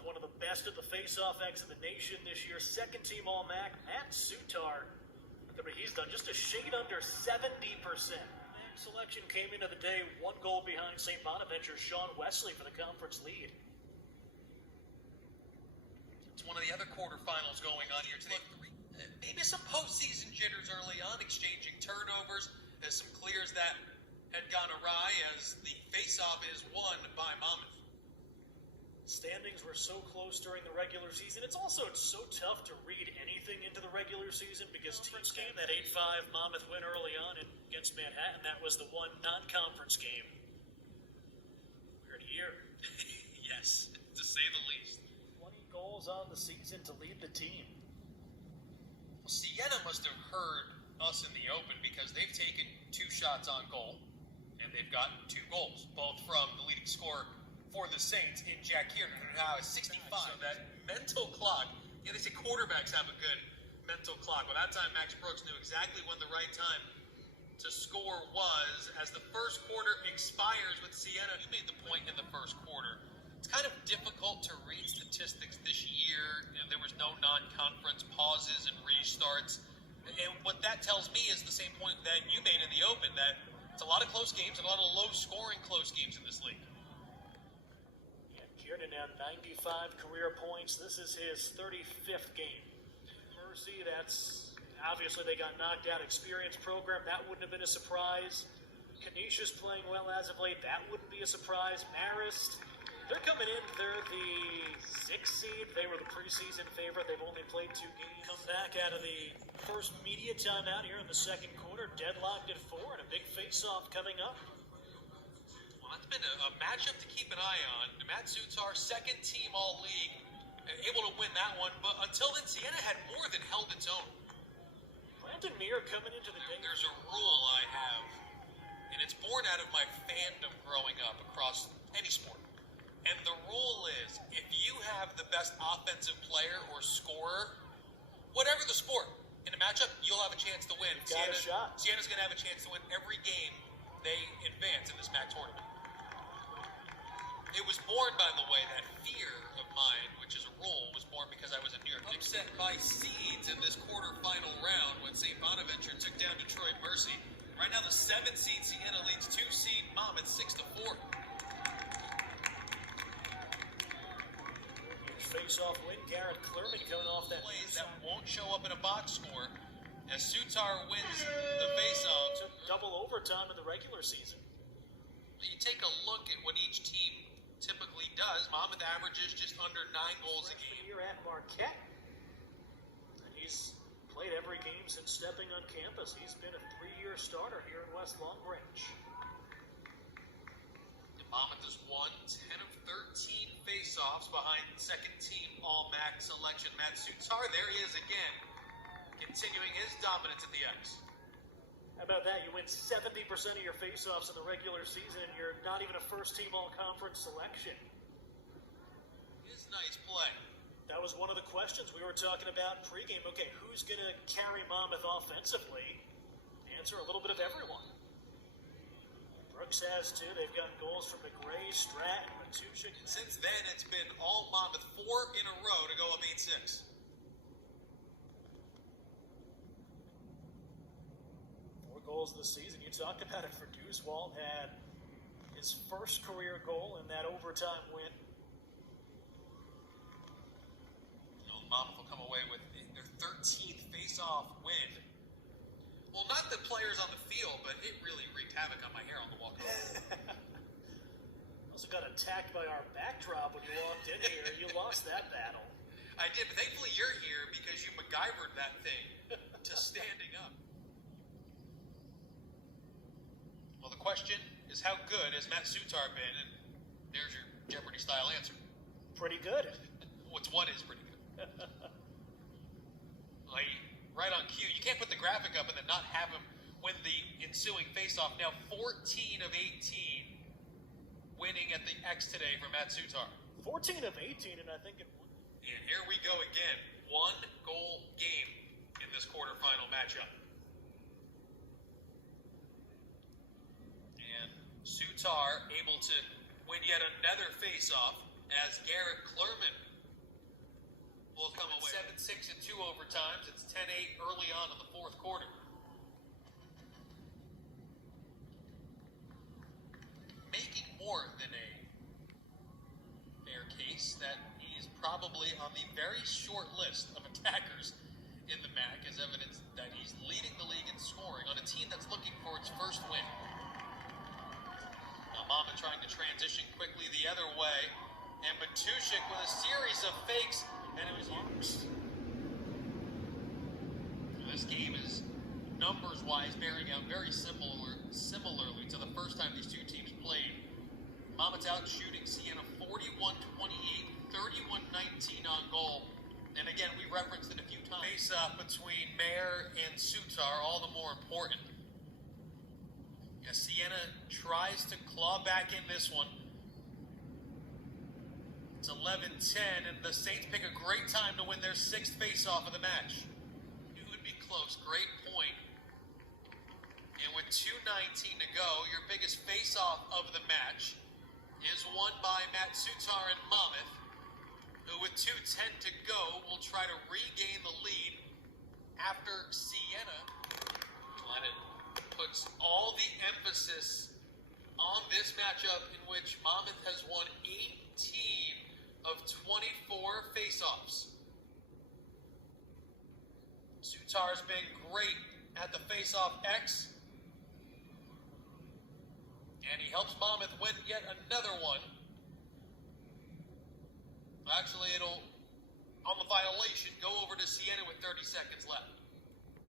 Monmouth, one of the best at the Faceoff X in the nation this year. Second team All-MAC, Matt Soutar. Look at what he's done, just a shade under 70%. Selection came into the day, one goal behind St. Bonaventure's Sean Wesley for the conference lead. It's one of the other quarterfinals going on here today. Maybe some postseason jitters early on, exchanging turnovers. There's some clears that had gone awry as the faceoff is won by Monmouth. Standings were so close during the regular season. It's so tough to read anything into the regular season because teams came that 8-5 Monmouth win early on against Manhattan. That was the one non-conference game. Weird year. Yes, to say the least. 20 goals on the season to lead the team. Well, Siena must have heard us in the open because they've taken 2 shots on goal and they've gotten 2 goals, both from the leading scorer for the Saints in Jack Kiernan, who now is 65. So that mental clock, they say quarterbacks have a good mental clock. Well, that time Max Brooks knew exactly when the right time to score was as the first quarter expires with Siena. You made the point in the first quarter. It's kind of difficult to read statistics this year. There was no non-conference pauses and restarts. And what that tells me is the same point that you made in the open, that it's a lot of close games and a lot of low-scoring close games in this league. Kiernan now 95 career points. This is his 35th game. Mercy, that's obviously they got knocked out. Experience program, that wouldn't have been a surprise. Canisius playing well as of late, that wouldn't be a surprise. Marist, they're coming in. They're the 6th seed. They were the preseason favorite. They've only played 2 games. Come back out of the first media timeout here in the second quarter. Deadlocked at 4 and a big face-off coming up. It's been a matchup to keep an eye on. Matt Soutar, second team all-league, able to win that one. But until then, Siena had more than held its own. Brandon Meir coming into the day. There's a rule I have, and it's born out of my fandom growing up across any sport. And the rule is, if you have the best offensive player or scorer, whatever the sport, in a matchup, you'll have a chance to win. Got a shot. Siena's going to have a chance to win every game they advance in this MAC tournament. It was born, by the way, that fear of mine, which is a rule, was born because I was a New York Knicks upset by seeds in this quarterfinal round when St. Bonaventure took down Detroit Mercy. Right now, the 7th seed Siena leads 2 seed Monmouth 6-4. Face-off win. Garrett Clerman coming off that plays that won't show up in a box score as Soutar wins the face-off. Took double overtime in the regular season. You take a look at what each team typically does. Monmouth averages just under 9 goals a game. Here at Marquette, and he's played every game since stepping on campus. He's been a 3-year starter here in West Long Branch. Monmouth has won 10 of 13 face-offs behind second team All-MAC selection Matt Soutar. There he is again, continuing his dominance at the X. How about that? You win 70% of your face-offs in the regular season, and you're not even a first-team all-conference selection. It's nice play. That was one of the questions we were talking about pregame. Okay, who's going to carry Monmouth offensively? Answer, a little bit of everyone. Brooks has 2. They've gotten goals from McGray, Stratton, Matushik. And since then, it's been all Monmouth, 4 in a row to go up 8-6. 4 goals this season. You talked about it for Dewswald. Had his first career goal in that overtime win. Monmouth will come away with their 13th face-off win. Well, not the players on the field, but it really wreaked havoc on my hair on the walk home. Also got attacked by our backdrop when you walked in here. You lost that battle. I did, but thankfully you're here because you MacGyvered that thing to standing up. Well, the question is, how good has Matt Soutar been? And there's your Jeopardy-style answer. Pretty good. What is pretty good? Like, right on cue. You can't put the graphic up and then not have him win the ensuing face-off. Now 14 of 18 winning at the X today for Matt Soutar. 14 of 18, and I think it won. And here we go again. 1-goal game in this quarterfinal matchup. And Soutar able to win yet another face-off as Garrett Clerman will come away 7-6 in 2 overtimes. It's 10-8 early on in the fourth quarter. Making more than a fair case that he's probably on the very short list of attackers in the MAC, as evidence that he's leading the league in scoring on a team that's looking for its first win. Now Monmouth trying to transition quickly the other way, and Batushik with a series of fakes, and it was lost. This game is numbers-wise bearing out very similarly to the first time these two teams played. Monmouth's out shooting Siena 41-28, 31-19 on goal. And again, we referenced it a few times. Face-off between Mayer and Soutar, all the more important. Yeah, Siena tries to claw back in this one. It's 11-10, and the Saints pick a great time to win their 6th face-off of the match. It would be close, great point. And with 2:19 to go, your biggest face-off of the match is won by Matt Soutar and Monmouth, who with 2:10 to go will try to regain the lead after Siena. And it puts all the emphasis on this matchup in which Monmouth has won 18 of 24 face-offs. Soutar's been great at the face-off X, and he helps Monmouth win yet another one. Actually, it'll, on the violation, go over to Siena with 30 seconds left.